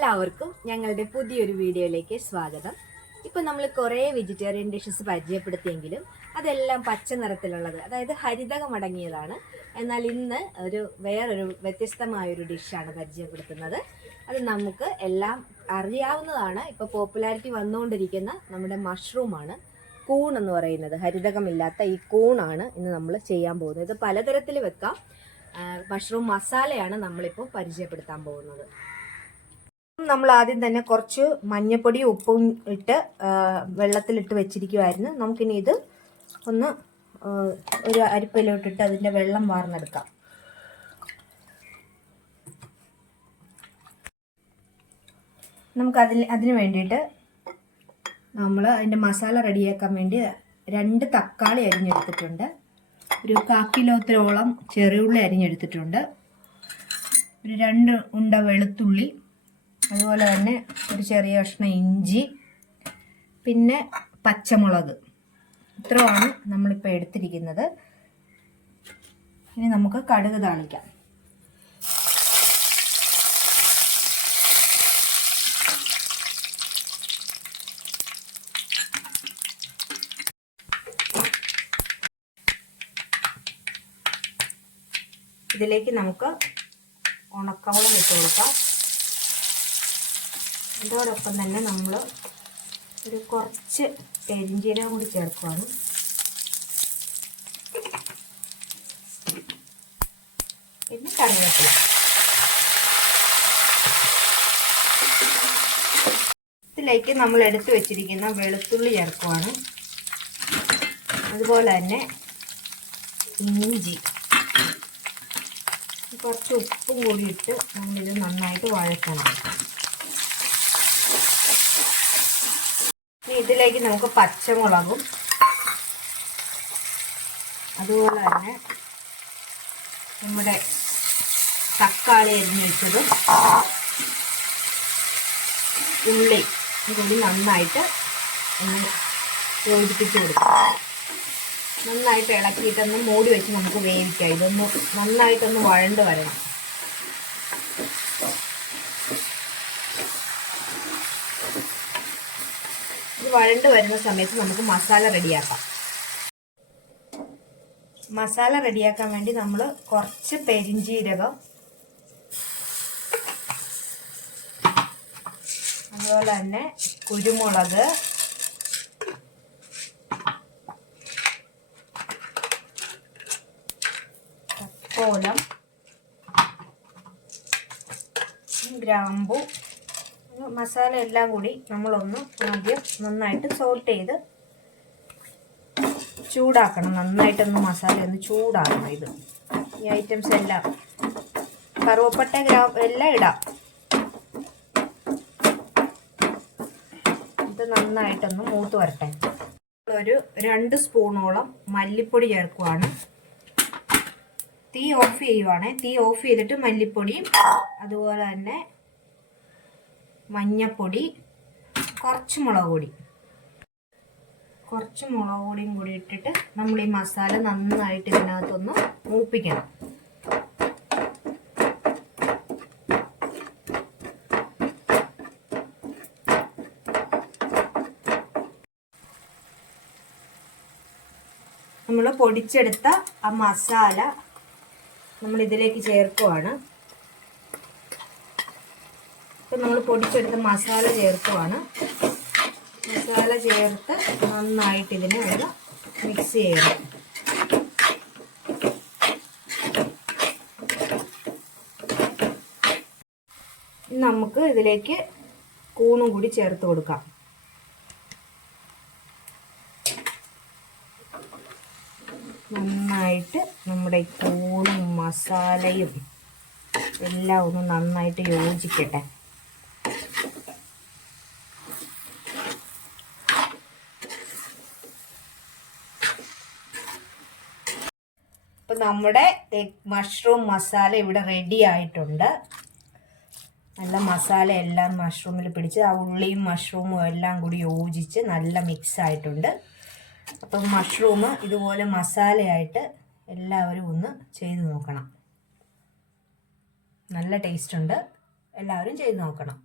എല്ലാവർക്കും ഞങ്ങളുടെ പുതിയൊരു വീഡിയോയിലേക്ക് സ്വാഗതം. ഇപ്പം നമ്മൾ കുറേ വെജിറ്റേറിയൻ ഡിഷസ് പരിചയപ്പെടുത്തിയെങ്കിലും അതെല്ലാം പച്ച നിറത്തിലുള്ളത് അതായത് ഹരിതകമടങ്ങിയതാണ് എന്നാൽ ഇന്ന് ഒരു വേറൊരു വ്യത്യസ്തമായൊരു ഡിഷാണ് പരിചയപ്പെടുത്തുന്നത്. അത് നമുക്ക് എല്ലാം അറിയാവുന്നതാണ്. ഇപ്പോൾ പോപ്പുലാരിറ്റി വന്നുകൊണ്ടിരിക്കുന്ന നമ്മുടെ മഷ്റൂമാണ് കൂൺ എന്ന് പറയുന്നത് ഹരിതകമില്ലാത്ത ഈ കൂണാണ് ഇന്ന് നമ്മൾ ചെയ്യാൻ പോകുന്നത്. ഇത് പലതരത്തിൽ വെക്കാം. മഷ്റൂം മസാലയാണ് നമ്മളിപ്പോൾ പരിചയപ്പെടുത്താൻ പോകുന്നത്. നമ്മൾ ആദ്യം തന്നെ കുറച്ച് മഞ്ഞപ്പൊടി ഉപ്പും ഇട്ട് വെള്ളത്തിലിട്ട് വെച്ചിരിക്കുമായിരുന്നു നമുക്കിനി ഇത് ഒന്ന് ഒരു അരിപ്പയിലോട്ടിട്ട് അതിന്റെ വെള്ളം വാർന്നെടുക്കാം. നമുക്ക് അതിൽ അതിന് വേണ്ടിയിട്ട് നമ്മൾ അതിന്റെ മസാല റെഡിയാക്കാൻ വേണ്ടി രണ്ട് തക്കാളി അരിഞ്ഞെടുത്തിട്ടുണ്ട്. ഒരു കാക്കിലോത്തിലോളം ചെറിയുള്ളി അരിഞ്ഞെടുത്തിട്ടുണ്ട്. ഒരു രണ്ട് ഉണ്ട വെളുത്തുള്ളി അതുപോലെ തന്നെ ഒരു ചെറിയ കഷ്ണം ഇഞ്ചി പിന്നെ പച്ചമുളക്. ഇത്രയാണ് നമ്മളിപ്പോൾ എടുത്തിരിക്കുന്നത്. ഇനി നമുക്ക് കടുക് താളിക്കാം. ഇതിലേക്ക് നമുക്ക് ഉണക്കമുളക് ഇട്ട് കൊടുക്കാം. ഇതോടൊപ്പം തന്നെ നമ്മൾ ഒരു കുറച്ച് പെരിഞ്ചീരകം കൂടി ചേർക്കുവാണ്. പിന്നെ കറിവേപ്പില. ഇതിലേക്ക് നമ്മൾ എടുത്തു വെച്ചിരിക്കുന്ന വെളുത്തുള്ളി ചേർക്കുവാണ്. അതുപോലെ തന്നെ ഇഞ്ചി. കുറച്ച് ഉപ്പും കൂടിയിട്ട് നമ്മളിത് നന്നായിട്ട് വഴറ്റണം. ഇതിലേക്ക് നമുക്ക് പച്ചമുളകും അതുപോലെ തന്നെ നമ്മുടെ തക്കാളി എരിഞ്ഞിട്ടതും ഉള്ളി കൂടി നന്നായിട്ട് ഒന്ന് യോജിപ്പിച്ച് കൊടുക്കാം. നന്നായിട്ട് ഇളക്കിയിട്ടൊന്ന് മൂടി വെച്ച് നമുക്ക് വേവിക്കാം. ഇതൊന്ന് നന്നായിട്ടൊന്ന് വഴണ്ട് വരണം. വഴണ്ട് വരുന്ന സമയത്ത് നമുക്ക് മസാല റെഡിയാക്കാം. മസാല റെഡിയാക്കാൻ വേണ്ടി നമ്മൾ കുറച്ച് പെരിഞ്ചീരകം അതുപോലെ തന്നെ കുരുമുളക് തക്കോലം ഗ്രാമ്പു മസാല എല്ലാം കൂടി നമ്മളൊന്ന് ആദ്യം നന്നായിട്ട് സോൾട്ട് ചെയ്ത് ചൂടാക്കണം. നന്നായിട്ടൊന്ന് മസാല ഒന്ന് ചൂടാക്കണം ഇത്. ഈ ഐറ്റംസ് എല്ലാം. കറുവപ്പട്ട ഗ്രാം എല്ലാം ഇടാം. ഇത് നന്നായിട്ടൊന്ന് മൂത്ത് വരട്ടെ. ഒരു രണ്ട് സ്പൂണോളം മല്ലിപ്പൊടി ചേർക്കുവാണ്. തീ ഓഫ് ചെയ്യുവാണ്. തീ ഓഫ് ചെയ്തിട്ട് മല്ലിപ്പൊടിയും അതുപോലെ തന്നെ മഞ്ഞപ്പൊടി കുറച്ച് മുളക് പൊടി. കുറച്ച് മുളക് പൊടിയും കൂടി ഇട്ടിട്ട് നമ്മൾ ഈ മസാല നന്നായിട്ട് ഇതിനകത്തൊന്ന് മൂപ്പിക്കണം. നമ്മൾ പൊടിച്ചെടുത്ത ആ മസാല നമ്മൾ ഇതിലേക്ക് ചേർക്കുവാണ്. ഇപ്പം നമ്മൾ പൊടിച്ചെടുത്ത മസാല ചേർക്കുവാണ്. മസാല ചേർത്ത് നന്നായിട്ട് ഇതിനെ ഒന്ന് മിക്സ് ചെയ്യണം. നമുക്ക് ഇതിലേക്ക് കൂണും കൂടി ചേർത്ത് കൊടുക്കാം. നന്നായിട്ട് നമ്മുടെ കൂണും മസാലയും എല്ലാം ഒന്ന് നന്നായിട്ട് യോജിക്കട്ടെ. നമ്മുടെ മഷ്റൂം മസാല ഇവിടെ റെഡി ആയിട്ടുണ്ട്. നല്ല മസാല എല്ലാം മഷ്റൂമിൽ പിടിച്ച് ആ ഉള്ളിയും മഷ്റൂമും എല്ലാം കൂടി യോജിച്ച് നല്ല മിക്സ് ആയിട്ടുണ്ട്. അപ്പം മഷ്റൂം ഇതുപോലെ മസാലയായിട്ട് എല്ലാവരും ഒന്ന് ചെയ്ത് നോക്കണം. നല്ല ടേസ്റ്റ് ഉണ്ട്. എല്ലാവരും ചെയ്ത് നോക്കണം.